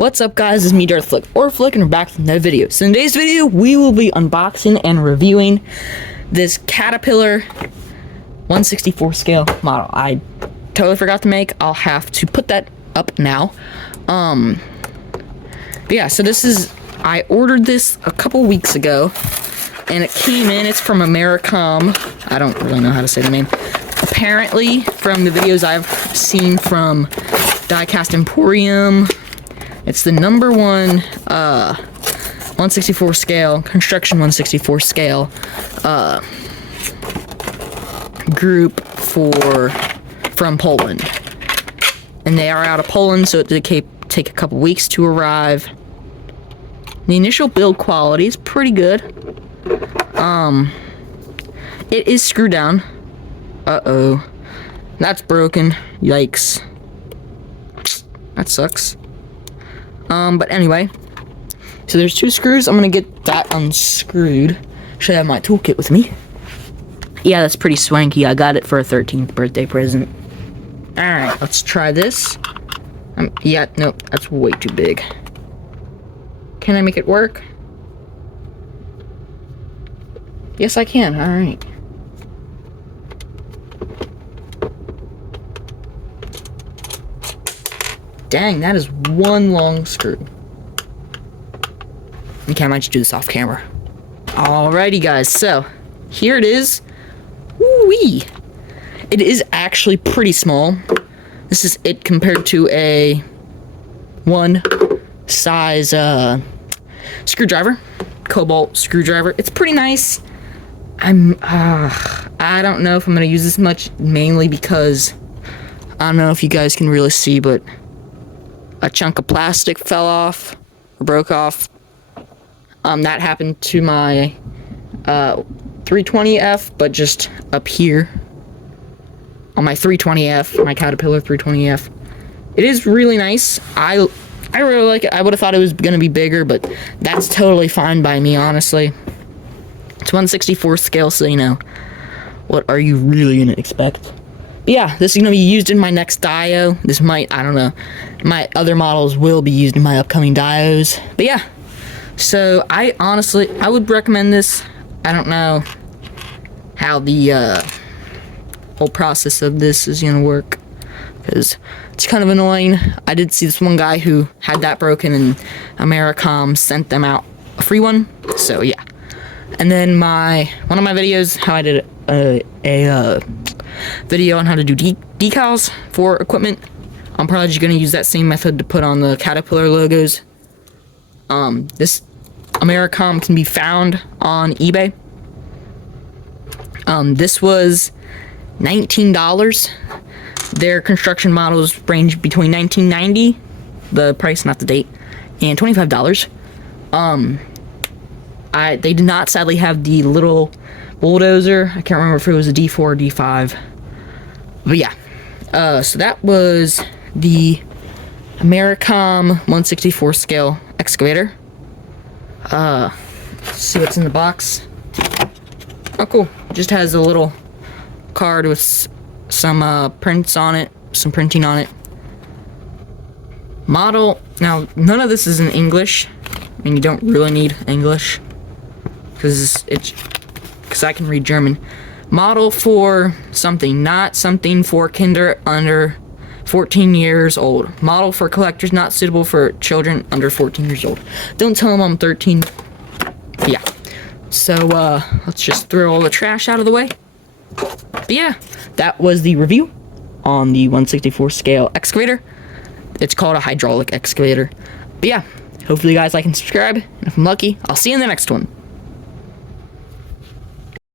What's up, guys? It's me, Darth Flick, or Flick, and we're back with another video. So in today's video, we will be unboxing and reviewing this Caterpillar 1/64 scale model. I totally forgot to make. I'll have to put that up now. But yeah, so this is, I ordered this a couple weeks ago, and it came in. It's from Americom. I don't really know how to say the name. Apparently, from the videos I've seen from Diecast Emporium, it's the number one 1/64 scale, construction 1/64 scale group from Poland. And they are out of Poland, so it did take a couple weeks to arrive. The initial build quality is pretty good. It is screwed down. Uh-oh. That's broken. Yikes. That sucks. But anyway, so there's two screws. I'm gonna get that unscrewed. Should have my toolkit with me. Yeah, that's pretty swanky. I got it for a 13th birthday present. Alright, let's try this. Yeah, nope, that's way too big. Can I make it work? Yes, I can. Alright. Dang, that is one long screw. Okay, I might just do this off camera. Alrighty, guys, so here it is. Woo-wee! It is actually pretty small. This is it compared to a one size screwdriver, cobalt screwdriver. It's pretty nice. I don't know if I'm gonna use this much, mainly because I don't know if you guys can really see, but a chunk of plastic fell off, or broke off. That happened to my 320F, but just up here on my 320F, my Caterpillar 320F. It is really nice. I really like it. I would have thought it was gonna be bigger, but that's totally fine by me, honestly. It's 1/64 scale, so you know, what are you really gonna expect? But yeah, this is gonna be used in my next Dio. This might, I don't know, my other models will be used in my upcoming Dios. But yeah, so I would recommend this. I don't know how the whole process of this is gonna work, because it's kind of annoying. I did see this one guy who had that broken, and Americom sent them out a free one. So yeah, and then one of my videos, how I did a video on how to do decals for equipment. I'm probably just gonna use that same method to put on the Caterpillar logos. This Americom can be found on eBay. This was $19. Their construction models range between $19.90, the price, not the date, and $25. They did not sadly have the little bulldozer. I can't remember if it was a D4 or D5. But yeah. So that was the Americom 1/64 scale excavator. Let's see what's in the box. Oh, cool. It just has a little card with some prints on it, some printing on it. Model. Now, none of this is in English. I mean, you don't really need English, because I can read German. Model for something, not something for kinder under 14 years old. Model for collectors, not suitable for children under 14 years old. Don't tell them I'm 13. Yeah. So, let's just throw all the trash out of the way. But yeah, that was the review on the 1/64 scale excavator. It's called a hydraulic excavator. But yeah, hopefully you guys like and subscribe. And if I'm lucky, I'll see you in the next one.